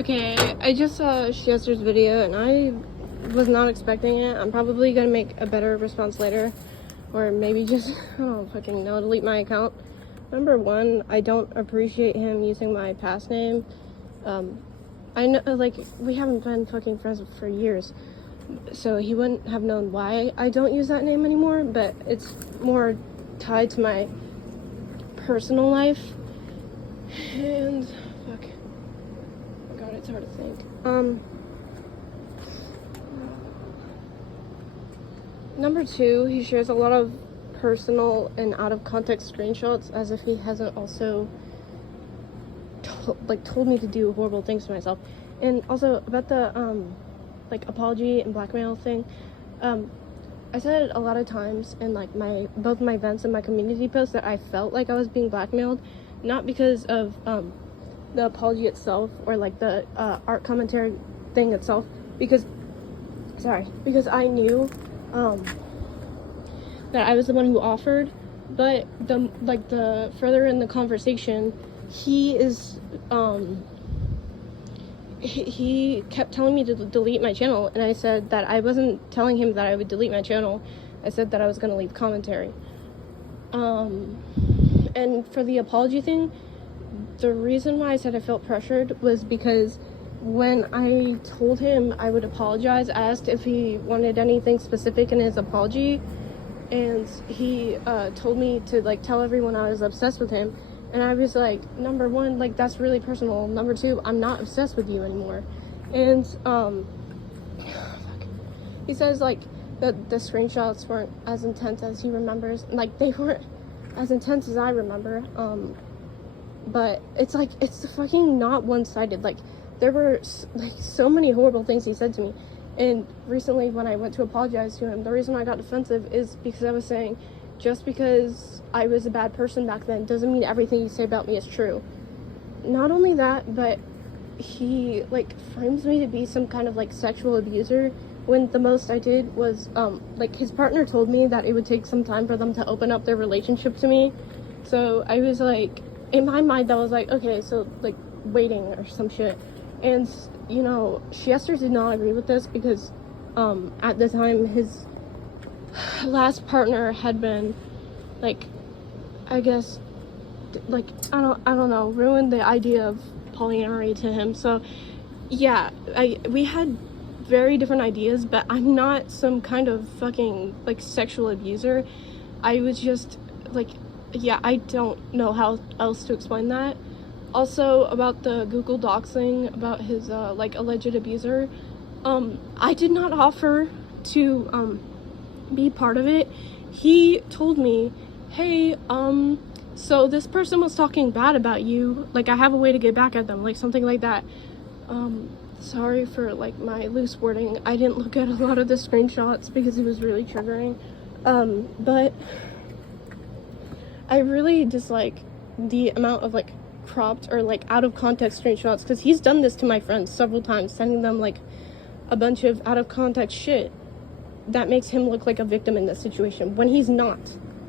Okay, I just saw Shester's video and I was not expecting it. I'm probably gonna make a better response later, or maybe just, I don't fucking know, delete my account. Number one, I don't appreciate him using my past name. I know, like, we haven't been fucking friends for years, so he wouldn't have known why I don't use that name anymore, but it's more tied to my personal life. And fuck, oh god, it's hard to think. Number two, he shares a lot of personal and out of context screenshots as if he hasn't also told me to do horrible things to myself. And also about the like apology and blackmail thing, I said a lot of times in like both my events and my community posts that I felt like I was being blackmailed, not because of the apology itself or like the art commentary thing itself, because I knew that I was the one who offered, but the further in the conversation, he kept telling me to delete my channel, and I said that I wasn't telling him that I would delete my channel. I said that I was going to leave commentary. And for the apology thing, the reason why I said I felt pressured was because when I told him I would apologize, I asked if he wanted anything specific in his apology, and he told me to like tell everyone I was obsessed with him. And I was like, number one, like, that's really personal. Number two, I'm not obsessed with you anymore. And he says like that the screenshots weren't as intense as he remembers, like they weren't as intense as I remember, but it's like, it's fucking not one-sided. Like, there were like so many horrible things he said to me. And recently when I went to apologize to him, the reason I got defensive is because I was saying, just because I was a bad person back then doesn't mean everything you say about me is true. Not only that, but he like frames me to be some kind of like sexual abuser, when the most I did was like his partner told me that it would take some time for them to open up their relationship to me. So I was like, in my mind, that was like, okay, so like waiting or some shit. And you know, Chester did not agree with this because at the time his last partner had been like, I guess, like, I don't know, ruined the idea of polyamory to him. So yeah, we had very different ideas, but I'm not some kind of fucking like sexual abuser. I was just like, yeah, I don't know how else to explain that. Also about the Google Docs thing about his like alleged abuser, I did not offer to be part of it. He told me, hey, so this person was talking bad about you, like I have a way to get back at them, like something like that. Sorry for like my loose wording. I didn't look at a lot of the screenshots because it was really triggering. But I really dislike the amount of like cropped or like out of context screenshots, because he's done this to my friends several times, sending them like a bunch of out of context shit that makes him look like a victim in this situation when he's not.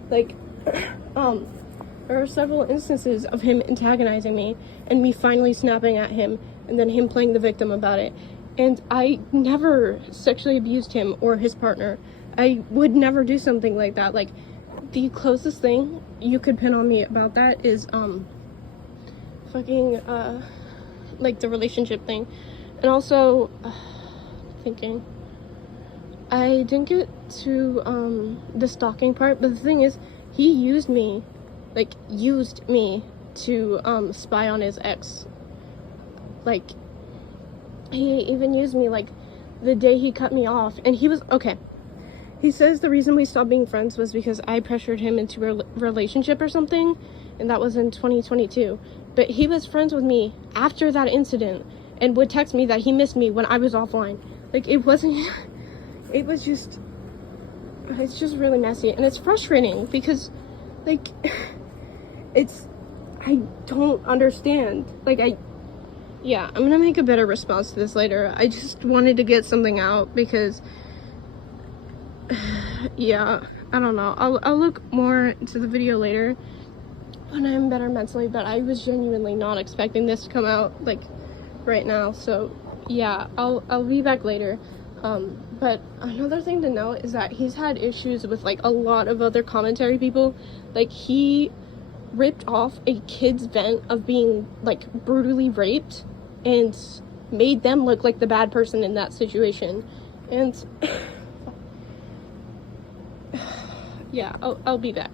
Like, there are several instances of him antagonizing me and me finally snapping at him and then him playing the victim about it. And I never sexually abused him or his partner. I would never do something like that. Like, the closest thing you could pin on me about that is fucking like the relationship thing. And also thinking, I didn't get to the stalking part, but the thing is, he used me to spy on his ex. Like, he even used me like the day he cut me off, and he was okay. He says the reason we stopped being friends was because I pressured him into a relationship or something, and that was in 2022. But he was friends with me after that incident and would text me that he missed me when I was offline. Like, it wasn't it's just really messy, and it's frustrating because like I don't understand. Like, I'm gonna make a better response to this later. I just wanted to get something out because yeah, I don't know, I'll look more into the video later when I'm better mentally, but I was genuinely not expecting this to come out like right now, so yeah, I'll be back later. But another thing to note is that he's had issues with like a lot of other commentary people. Like, he ripped off a kid's vent of being like brutally raped and made them look like the bad person in that situation. And yeah, I'll be back.